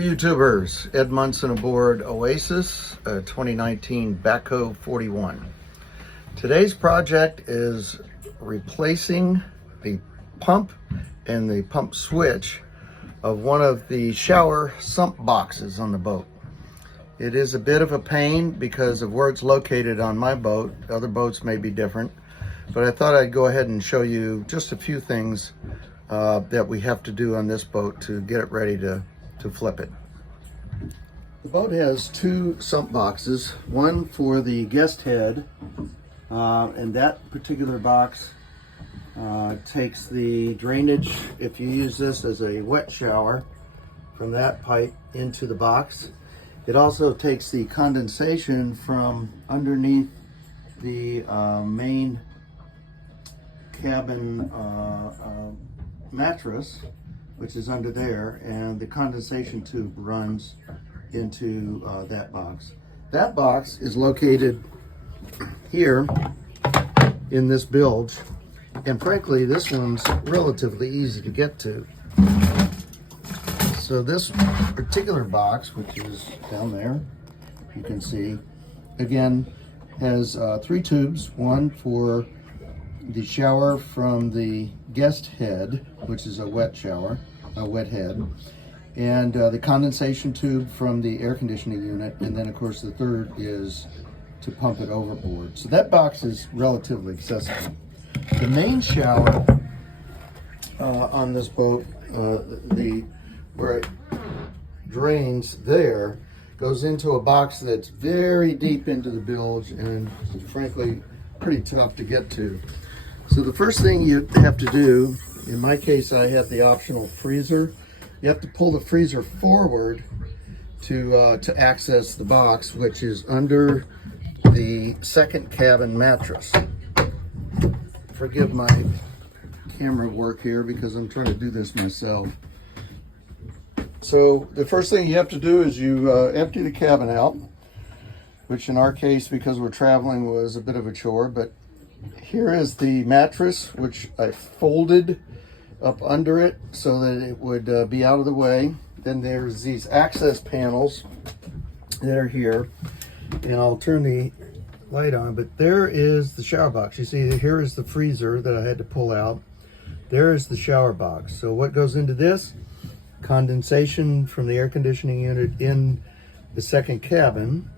YouTubers, Ed Munson aboard Oasis 2019 Back Cove 41. Today's project is replacing the pump and the pump switch of one of the shower sump boxes on the boat. It is a bit of a pain because of where it's located on my boat. Other boats may be different, but I thought I'd go ahead and show you just a few things that we have to do on this boat to get it ready to flip it. The boat has two sump boxes, one for the guest head, and that particular box takes the drainage, if you use this as a wet shower, from that pipe into the box. It also takes the condensation from underneath the main cabin mattress, which is under there, and the condensation tube runs into that box. That box is located here in this bilge, and frankly this one's relatively easy to get to. So this particular box, which is down there, you can see, again, has three tubes, one for the shower from the guest head, which is a wet shower, a wet head, and the condensation tube from the air conditioning unit, and then of course the third is to pump it overboard. So that box is relatively accessible. The main shower on this boat, where it drains there, goes into a box that's very deep into the bilge and frankly pretty tough to get to. So the first thing you have to do, in my case I have the optional freezer. You have to pull the freezer forward to access the box, which is under the second cabin mattress. Forgive my camera work here because I'm trying to do this myself. So the first thing you have to do is you empty the cabin out, which in our case, because we're traveling, was a bit of a chore, but here is the mattress, which I folded up under it so that it would be out of the way. Then there's these access panels that are here, and I'll turn the light on, but there is the shower box. You see, here is the freezer that I had to pull out. There is the shower box. So what goes into this? Condensation from the air conditioning unit in the second cabin.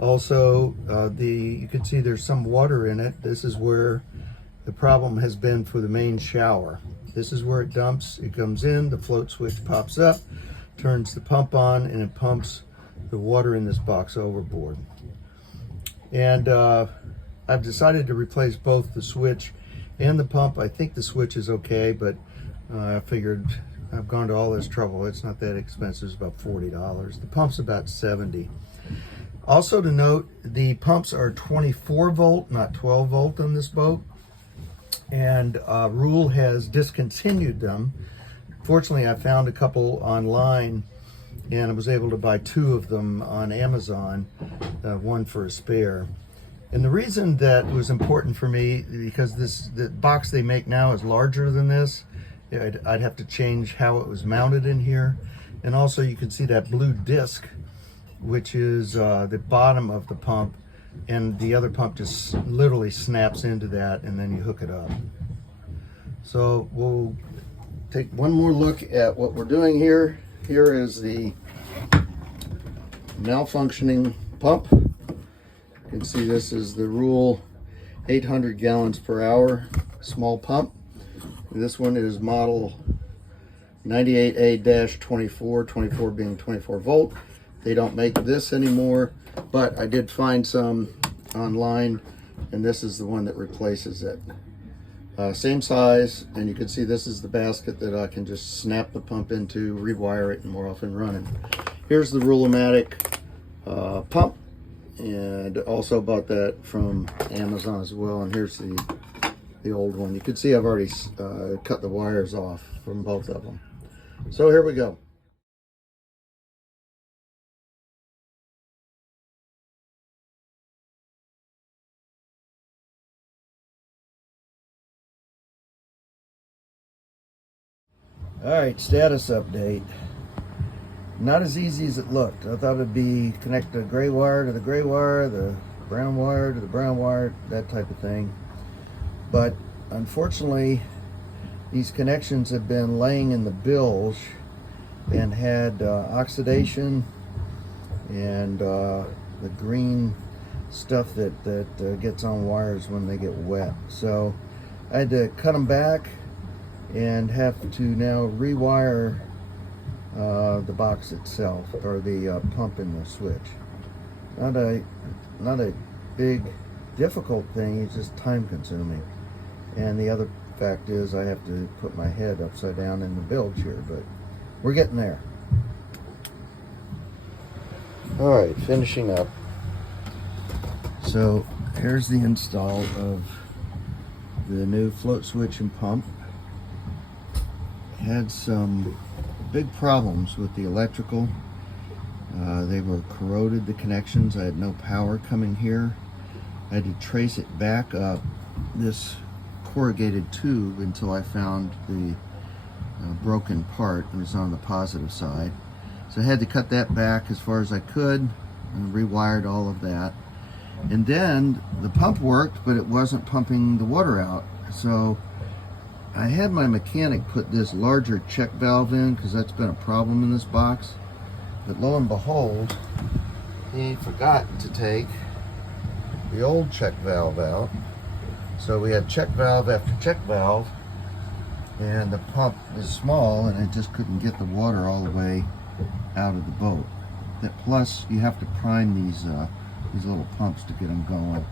Also, you can see there's some water in it. This is where the problem has been for the main shower. This is where it dumps. It comes in, the float switch pops up, turns the pump on, and it pumps the water in this box overboard. And I've decided to replace both the switch and the pump. I think the switch is okay, but I figured I've gone to all this trouble. It's not that expensive. It's about $40. The pump's about $70. Also to note, the pumps are 24 volt, not 12 volt on this boat. And Rule has discontinued them. Fortunately, I found a couple online and I was able to buy two of them on Amazon, one for a spare. And the reason that was important for me, because the box they make now is larger than this, I'd have to change how it was mounted in here. And also you can see that blue disc, which is the bottom of the pump, and the other pump just literally snaps into that and then you hook it up. So we'll take one more look at what we're doing here. Here is the malfunctioning pump. You can see this is the Rule 800 gallons per hour small pump. This one is model 98A-24, 24 being 24 volt. They don't make this anymore, but I did find some online, and this is the one that replaces it. Same size, and you can see this is the basket that I can just snap the pump into, rewire it, and we're off and running. Here's the Rule-O-Matic pump, and also bought that from Amazon as well. And here's the old one. You can see I've already cut the wires off from both of them. So here we go. All right, status update. not as easy as it looked. I thought it'd be connect the gray wire to the gray wire, the brown wire to the brown wire, that type of thing. But unfortunately, these connections have been laying in the bilge and had oxidation and the green stuff that gets on wires when they get wet. So I had to cut them back and have to now rewire the box itself, or the pump in the switch. Not a big difficult thing, it's just time consuming. And the other fact is I have to put my head upside down in the bilge here, but we're getting there. All right, finishing up. So here's the install of the new float switch and pump. Had some big problems with the electrical. They were corroded, the connections. I had no power coming here. I had to trace it back up this corrugated tube until I found the broken part. It was on the positive side. So I had to cut that back as far as I could and rewired all of that. And then the pump worked, but it wasn't pumping the water out. So I had my mechanic put this larger check valve in because that's been a problem in this box. But lo and behold, he forgot to take the old check valve out. So we had check valve after check valve, and the pump is small and it just couldn't get the water all the way out of the boat. Plus, you have to prime these little pumps to get them going.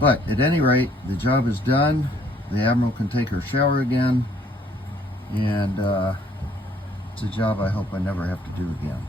But at any rate, the job is done. The Admiral can take her shower again, and it's a job I hope I never have to do again.